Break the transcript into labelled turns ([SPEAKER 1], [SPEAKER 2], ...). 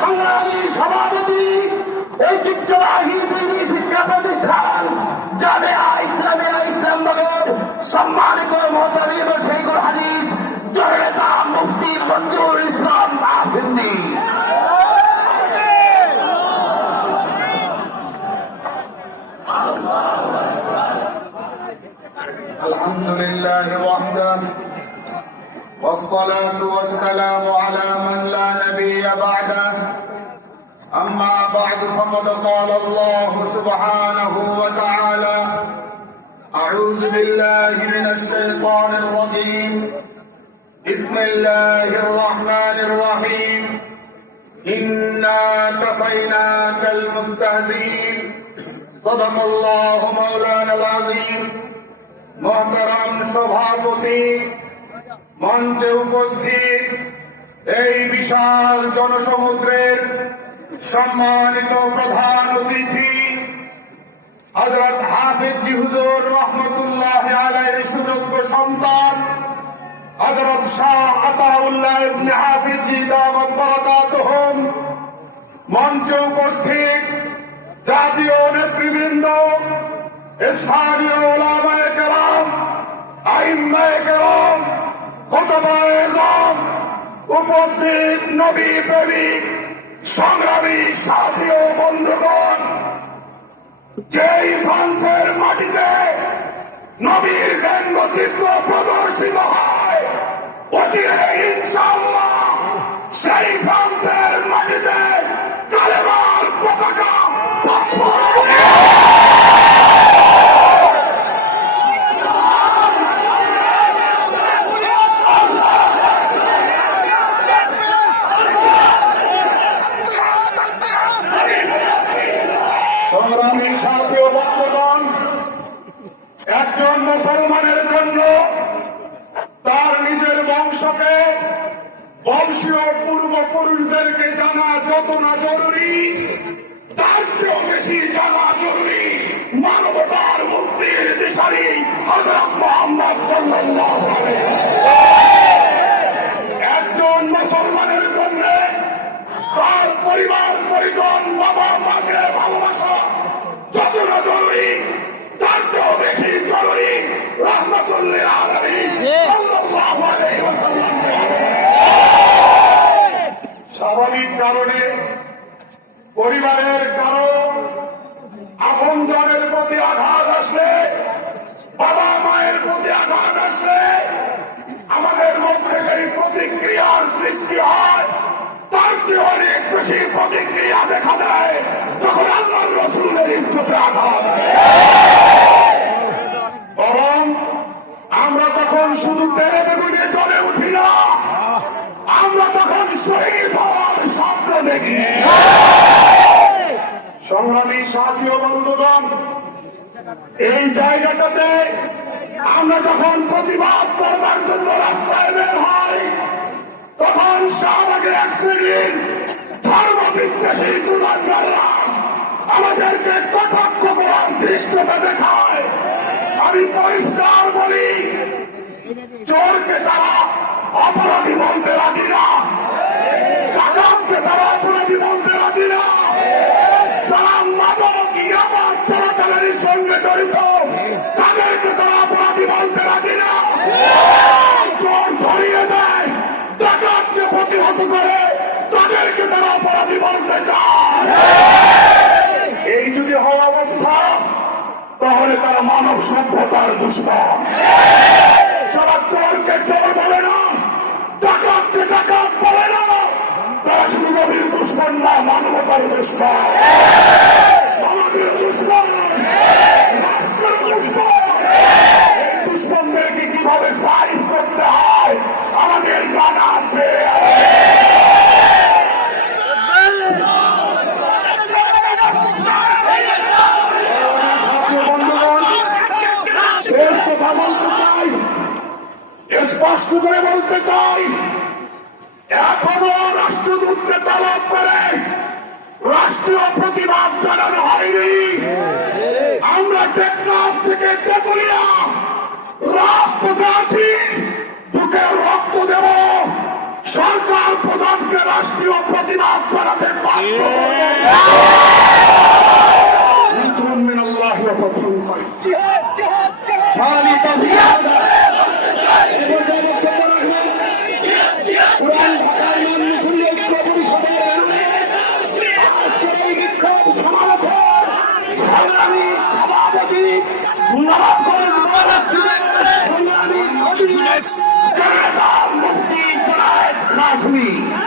[SPEAKER 1] সংগ্রামী সভাপতি ঐতিহ্যবাহী দিনী শিক্ষা প্রতিষ্ঠান জামিয়া ইসলামিয়া ইসলামবাগের সম্মানিত মহতারিম সেইগুল হাদিস জননেতা মুফতি মঞ্জুর ইসলাম আফিন্দি
[SPEAKER 2] الحمد لله وحده والصلاة والسلام على من لا نبي بعده. أما بعد فقد قال الله سبحانه وتعالى أعوذ بالله من الشيطان الرجيم. بسم الله الرحمن الرحيم. إنا كفيناك المستهزئين. صدق الله مولانا العظيم. محترم صحابتي মঞ্চে উপস্থিত এই বিশাল জনসমুদ্রের সম্মানিত প্রধান অতিথি হজরত হাফিজি হুজুর রহমতুল্লাহ আলাইয়ের সুযোগ্য সন্তান হজরত শাহ আতাউল্লাহ ইবনে হাফিজি দামত মঞ্চে উপস্থিত জাতীয় নেতৃবৃন্দ, স্থানীয় ওলামায়ে কেরাম, আইম্মায়ে কেরাম উপস্থিত নবী প্রেমিক, সংগ্রামী সাথী ও বন্ধুগণ, যেই ফ্রান্সের মাটিতে নবীর ব্যঙ্গচিত্র প্রদর্শিত হয় অচিরে ইনশাল্লাহ সেই ফ্রান্সের মাটিতে তালেবান পতাকা পথ সংগ্রামী সাথী ও ভক্তগণ একজন মুসলমানের জন্য তার নিজের বংশকে বংশীয় পূর্বপুরুষদেরকে জানা যত না জরুরি, তার চেয়েও বেশি জানা জরুরি মানবতার মুক্তির দিশারি হজরত মোহাম্মদ সাল্লাল্লাহু মধ্যে সেই প্রতিক্রিয়ার সৃষ্টি হয়, তার চেয়ে অনেক বেশি প্রতিক্রিয়া দেখা দেয় যখন আল্লাহ রসুলের ইজ্জতে বরং আমরা তখন শুধু তেলে বেগুনে চলে উঠি না, আমরা তখন শহীদ হওয়ার স্বপ্ন দেখি। সংগ্রামী সাথী ও বন্ধুগণ, এই জায়গাটাতে আমরা যখন প্রতিবাদ করবার জন্য রাস্তায় বের হই, তখন শাহবাগের এক শ্রেণির ধর্ম বিদ্বেষী কুলাঙ্গাররা আমাদেরকে কটাক্ষ করার দৃষ্টতা দেখায়। আমি পরিষ্কার বলি, চোরকে তারা সভ্যতার দুশ্মন। যারা চোরকে চোর বলে না, ডাকাতকে ডাকাত বলে না, তারা শুধু নবীর দুশ্মন না, মানবতার দুশ্মন। স্পষ্ট করে বলতে চাই এখনও রাষ্ট্রদূতকে তলব করে রাষ্ট্রীয় প্রতিবাদ জানানো হয়নি। আমরা টেকনাফ থেকে তেতুলিয়া রাজপথে আছি বুকের রক্ত দেব। সরকার প্রধানকে রাষ্ট্রীয় প্রতিবাদ জানাতে বাধ্য সারা প্রথম সংগ্রামী খতিব জনতা মুফতি জনায়েত কাশ্মীর